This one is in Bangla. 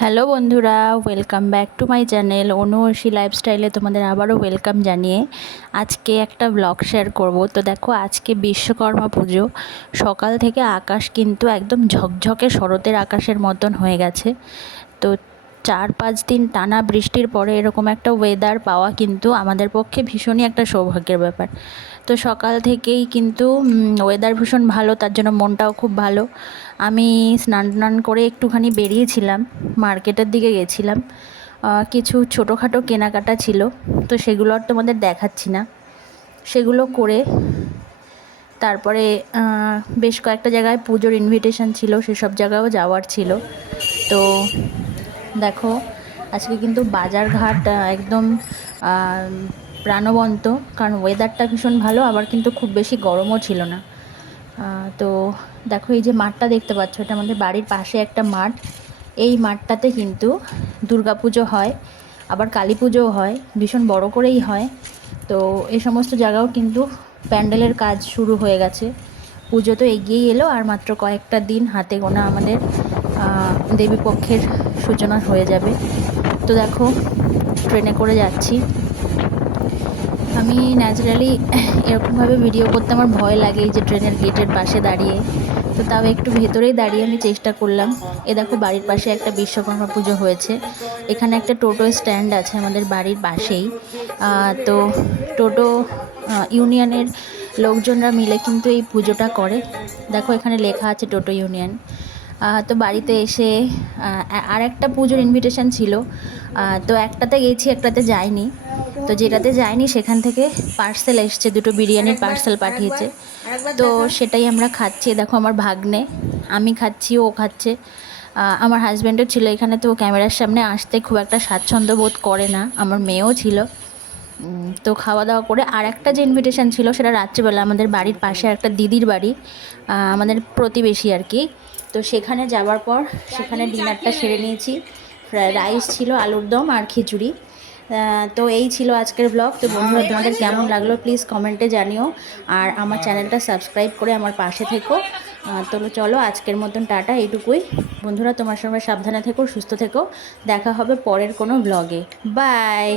হ্যালো বন্ধুরা, welcome back to my channel Anurshi লাইফস্টাইলে তোমাদের আবারও ওয়েলকাম জানিয়ে আজকে একটা ব্লগ শেয়ার করব। তো দেখো, আজকে বিশ্বকর্মা পুজো। সকাল থেকে আকাশ কিন্তু একদম ঝকঝকে শরতের আকাশের মতন হয়ে গেছে। তো 4-5 দিন টানা বৃষ্টির পরে এরকম একটা ওয়েদার পাওয়া কিন্তু আমাদের পক্ষে ভীষণই একটা সৌভাগ্যের ব্যাপার। তো সকাল থেকেই কিন্তু ওয়েদার ভীষণ ভালো, তার জন্য মনটাও খুব ভালো। আমি স্নান টান করে একটুখানি বেরিয়েছিলাম, মার্কেটের দিকে গেছিলাম। কিছু ছোটোখাটো কেনাকাটা ছিল, তো সেগুলো আর তোমাদের দেখাচ্ছি না। সেগুলো করে তারপরে বেশ কয়েকটা জায়গায় পুজোর ইনভিটেশন ছিল, সেসব জায়গায়ও যাওয়ার ছিল। তো দেখো, আজকে কিন্তু বাজারঘাট একদম প্রাণবন্ত, কারণ ওয়েদারটা ভীষণ ভালো, আবার কিন্তু খুব বেশি গরমও ছিল না। তো দেখো, এই যে মাঠটা দেখতে পাচ্ছ, এটা আমাদের বাড়ির পাশে একটা মাঠ। এই মাঠটাতে কিন্তু দুর্গাপুজো হয়, আবার কালী পুজোও হয়, ভীষণ বড় করেই হয়। তো এই সমস্ত জায়গাও কিন্তু প্যান্ডেলের কাজ শুরু হয়ে গেছে। পুজো তো এগিয়েই এলো, আর মাত্র কয়েকটা দিন হাতে গোনা আমাদের দেবীপক্ষের সূচনা হয়ে যাবে। তো দেখো, ট্রেনে করে যাচ্ছি। আমি ন্যাচারালি এরকমভাবে ভিডিও করতে আমার ভয় লাগে, এই যে ট্রেনের গেটের পাশে দাঁড়িয়ে। তো তাও একটু ভেতরেই দাঁড়িয়ে আমি চেষ্টা করলাম। এ দেখো, বাড়ির পাশে একটা বিশ্বকর্মা পুজো হয়েছে। এখানে একটা টোটো স্ট্যান্ড আছে আমাদের বাড়ির পাশেই। তো টোটো ইউনিয়নের লোকজনরা মিলে কিন্তু এই পুজোটা করে। দেখো, এখানে লেখা আছে টোটো ইউনিয়ন। তো বাড়িতে এসে আর একটা পুজোর ইনভিটেশন ছিল। তো একটাতে গেছি, একটাতে যাইনি। তো যেটাতে যাইনি সেখান থেকে পার্সেল এসছে, দুটো বিরিয়ানির পার্সেল পাঠিয়েছে। তো সেটাই আমরা খাচ্ছি। দেখো, আমার ভাগ্নে, আমি খাচ্ছি, ও খাচ্ছে। আমার হাজব্যান্ডও ছিল এখানে, তো ক্যামেরার সামনে আসতে খুব একটা স্বাচ্ছন্দ্য বোধ করে না। আমার মেয়েও ছিল। তো খাওয়া দাওয়া করে আর একটা যে ইনভিটেশন ছিল সেটা রাত্রিবেলা আমাদের বাড়ির পাশে একটা দিদির বাড়ি, আমাদের প্রতিবেশী আর কি। তো সেখানে যাওয়ার পর সেখানে ডিনারটা সেরে নিয়েছি। রাইস ছিল, আলুর দম আর খিচুড়ি। তো এই ছিল আজকের ব্লগ। তো বন্ধুরা, তোমাদের কেমন লাগলো প্লিজ কমেন্টে জানিও, আর আমার চ্যানেলটা সাবস্ক্রাইব করে আমার পাশে থেকো। তো চলো, আজকের মতন টাটা, এইটুকুই। বন্ধুরা, তোমার সঙ্গে সাবধানে থেকো, সুস্থ থেকো। দেখা হবে পরের কোনো ব্লগে। বাই।